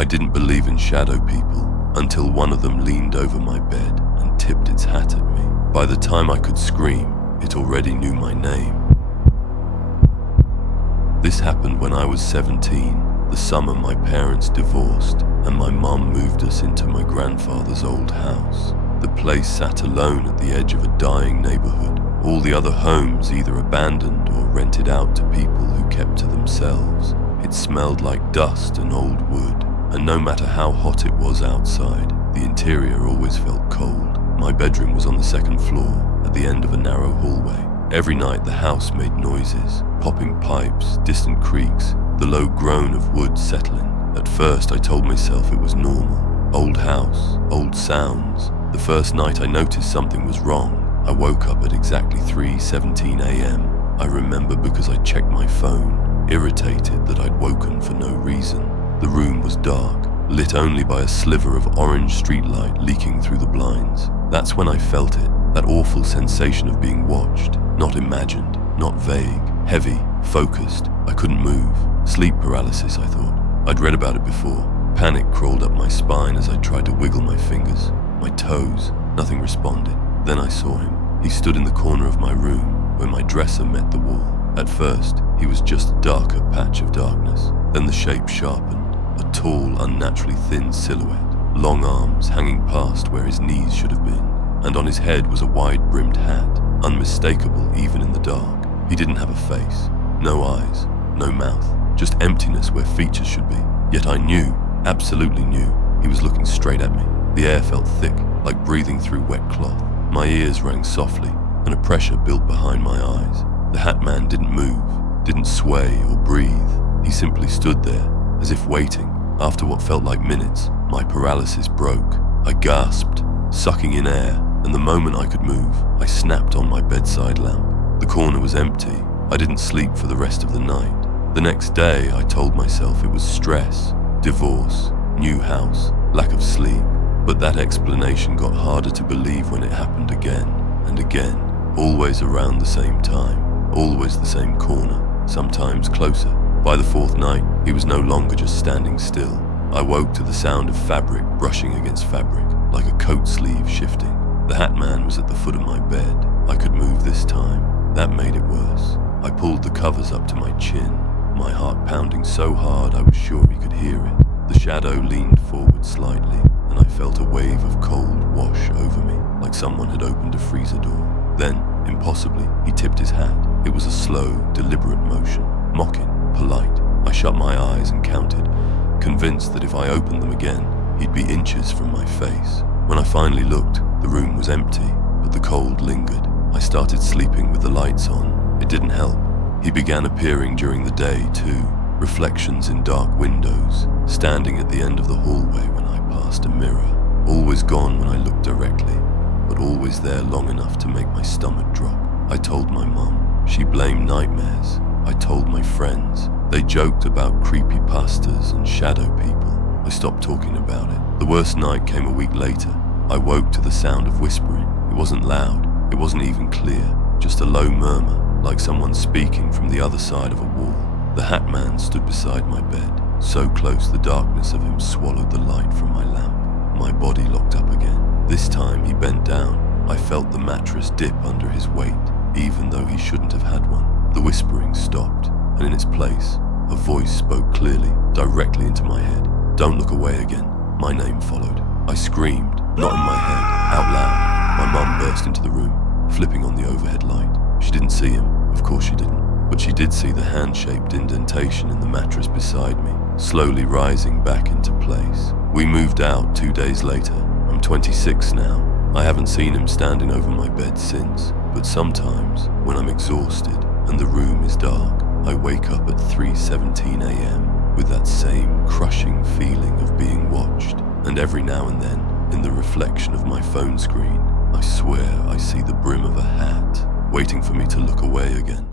I didn't believe in shadow people until one of them leaned over my bed and tipped its hat at me. By the time I could scream, it already knew my name. This happened when I was 17, the summer my parents divorced and my mum moved us into my grandfather's old house. The place sat alone at the edge of a dying neighborhood. All the other homes either abandoned or rented out to people who kept to themselves. It smelled like dust and old wood, and no matter how hot it was outside, the interior always felt cold. My bedroom was on the second floor, at the end of a narrow hallway. Every night the house made noises, popping pipes, distant creaks, the low groan of wood settling. At first I told myself it was normal. Old house, old sounds. The first night I noticed something was wrong. I woke up at exactly 3:17 a.m. I remember because I checked my phone, irritated that I'd woken for no reason. The room was dark, lit only by a sliver of orange streetlight leaking through the blinds. That's when I felt it, that awful sensation of being watched, not imagined, not vague, heavy, focused. I couldn't move. Sleep paralysis, I thought. I'd read about it before. Panic crawled up my spine as I tried to wiggle my fingers, my toes. Nothing responded. Then I saw him. He stood in the corner of my room, where my dresser met the wall. At first, he was just a darker patch of darkness. Then the shape sharpened, a tall, unnaturally thin silhouette, long arms hanging past where his knees should have been, and on his head was a wide-brimmed hat, unmistakable even in the dark. He didn't have a face, no eyes, no mouth, just emptiness where features should be. Yet I knew, absolutely knew, he was looking straight at me. The air felt thick, like breathing through wet cloth. My ears rang softly, and a pressure built behind my eyes. The hat man didn't move, didn't sway or breathe. He simply stood there, as if waiting. After what felt like minutes, my paralysis broke. I gasped, sucking in air, and the moment I could move, I snapped on my bedside lamp. The corner was empty. I didn't sleep for the rest of the night. The next day, I told myself it was stress, divorce, new house, lack of sleep. But that explanation got harder to believe when it happened again and again, always around the same time, always the same corner, sometimes closer. By the fourth night, he was no longer just standing still. I woke to the sound of fabric brushing against fabric, like a coat sleeve shifting. The hat man was at the foot of my bed. I could move this time. That made it worse. I pulled the covers up to my chin, my heart pounding so hard I was sure he could hear it. The shadow leaned forward slightly, and I felt a wave of cold wash over me, like someone had opened a freezer door. Then, impossibly, he tipped his hat. It was a slow, deliberate motion, mocking, polite. I shut my eyes and counted, convinced that if I opened them again, he'd be inches from my face. When I finally looked, the room was empty, but the cold lingered. I started sleeping with the lights on. It didn't help. He began appearing during the day, too. Reflections in dark windows, standing at the end of the hallway when I passed a mirror. Always gone when I looked directly, but always there long enough to make my stomach drop. I told my mum. She blamed nightmares. I told my friends. They joked about creepy pastas and shadow people. I stopped talking about it. The worst night came a week later. I woke to the sound of whispering. It wasn't loud. It wasn't even clear. Just a low murmur, like someone speaking from the other side of a wall. The hat man stood beside my bed, so close the darkness of him swallowed the light from my lamp. My body locked up again. This time he bent down. I felt the mattress dip under his weight, even though he shouldn't have had one. The whispering stopped, and in its place, a voice spoke clearly, directly into my head. "Don't look away again." My name followed. I screamed, not in my head, out loud. My mum burst into the room, flipping on the overhead light. She didn't see him, of course she didn't. But she did see the hand-shaped indentation in the mattress beside me, slowly rising back into place. We moved out 2 days later. I'm 26 now. I haven't seen him standing over my bed since, but sometimes, when I'm exhausted and the room is dark, I wake up at 3:17 a.m. with that same crushing feeling of being watched. And every now and then, in the reflection of my phone screen, I swear I see the brim of a hat, waiting for me to look away again.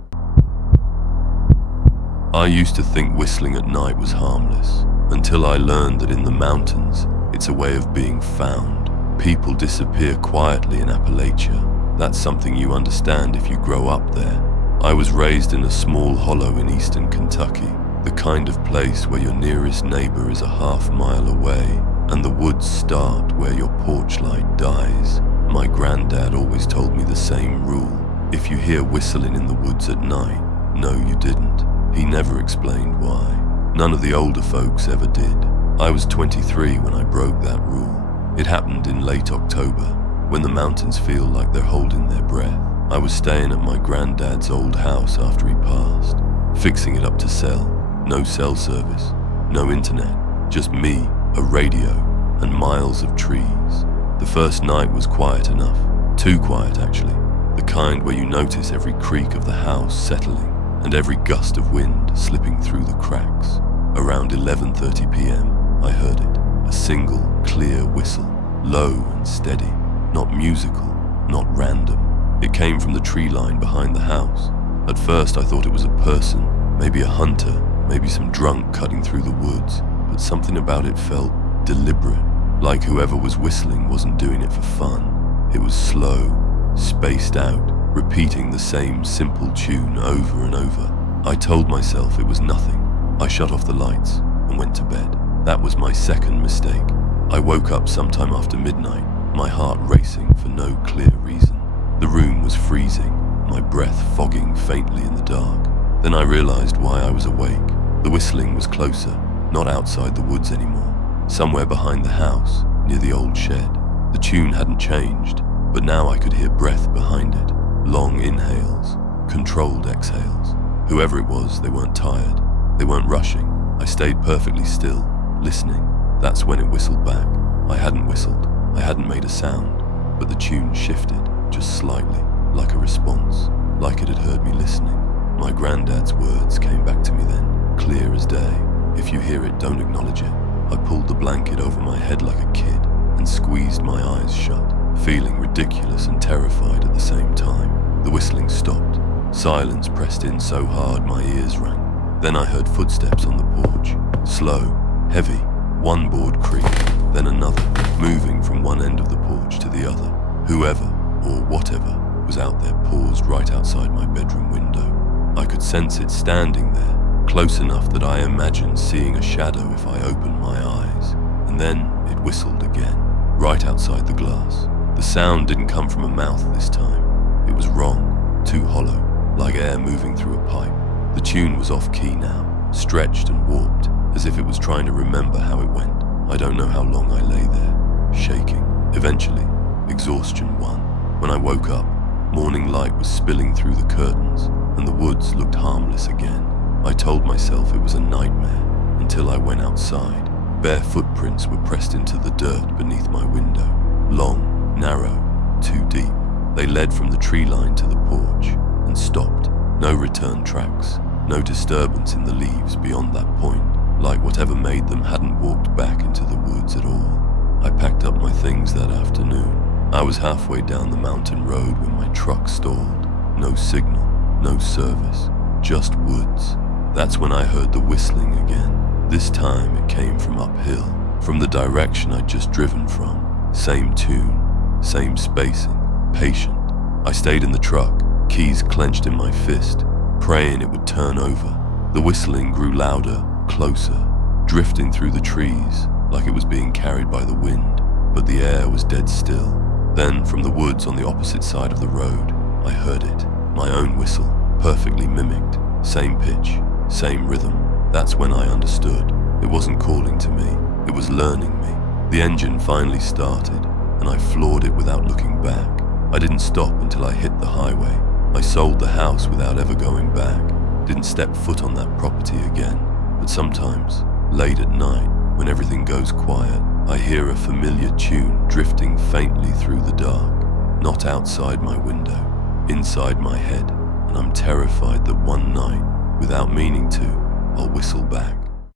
I used to think whistling at night was harmless, until I learned that in the mountains, it's a way of being found. People disappear quietly in Appalachia. That's something you understand if you grow up there. I was raised in a small hollow in eastern Kentucky. The kind of place where your nearest neighbor is a half-mile away and the woods start where your porch light dies. My granddad always told me the same rule. If you hear whistling in the woods at night, no, you didn't. He never explained why. None of the older folks ever did. I was 23 when I broke that rule. It happened in late October, when the mountains feel like they're holding their breath. I was staying at my granddad's old house after he passed, fixing it up to sell. No cell service, no internet, just me, a radio, and miles of trees. The first night was quiet enough, too quiet actually, the kind where you notice every creak of the house settling and every gust of wind slipping through the cracks. Around 11:30 p.m., I heard it, a single, clear whistle, low and steady, not musical, not random. It came from the tree line behind the house. At first I thought it was a person, maybe a hunter, maybe some drunk cutting through the woods, but something about it felt deliberate, like whoever was whistling wasn't doing it for fun. It was slow, spaced out, repeating the same simple tune over and over. I told myself it was nothing. I shut off the lights and went to bed. That was my second mistake. I woke up sometime after midnight, my heart racing for no clear reason. The room was freezing, my breath fogging faintly in the dark. Then I realized why I was awake. The whistling was closer, not outside the woods anymore, somewhere behind the house, near the old shed. The tune hadn't changed, but now I could hear breath behind it, long inhales, controlled exhales. Whoever it was, they weren't tired, they weren't rushing. I stayed perfectly still, listening. That's when it whistled back. I hadn't whistled, I hadn't made a sound, but the tune shifted, just slightly, like a response, like it had heard me listening. My granddad's words came back to me then, clear as day. If you hear it, don't acknowledge it. I pulled the blanket over my head like a kid and squeezed my eyes shut, feeling ridiculous and terrified at the same time. The whistling stopped. Silence pressed in so hard my ears rang. Then I heard footsteps on the porch, slow, heavy, one board creaked, then another, moving from one end of the porch to the other. Whoever, or whatever, was out there paused right outside my bedroom window. I could sense it standing there, close enough that I imagined seeing a shadow if I opened my eyes. And then it whistled again, right outside the glass. The sound didn't come from a mouth this time. It was wrong, too hollow, like air moving through a pipe. The tune was off key now, stretched and warped, as if it was trying to remember how it went. I don't know how long I lay there, shaking. Eventually, exhaustion won. When I woke up, morning light was spilling through the curtains, and the woods looked harmless again. I told myself it was a nightmare, until I went outside. Bare footprints were pressed into the dirt beneath my window. Long, narrow, too deep. They led from the tree line to the porch, and stopped. No return tracks, no disturbance in the leaves beyond that point, like whatever made them hadn't walked back into the woods at all. I packed up my things that afternoon. I was halfway down the mountain road when my truck stalled. No signal, no service, just woods. That's when I heard the whistling again. This time it came from uphill, from the direction I'd just driven from. Same tune, same spacing, patient. I stayed in the truck, keys clenched in my fist, praying it would turn over. The whistling grew louder, closer, drifting through the trees like it was being carried by the wind, but the air was dead still. Then, from the woods on the opposite side of the road, I heard it, my own whistle, perfectly mimicked, same pitch, same rhythm. That's when I understood. It wasn't calling to me, it was learning me. The engine finally started, and I floored it without looking back. I didn't stop until I hit the highway. I sold the house without ever going back. Didn't step foot on that property again. But sometimes, late at night, when everything goes quiet, I hear a familiar tune drifting faintly through the dark. Not outside my window, inside my head, and I'm terrified that one night, without meaning to, I'll whistle back.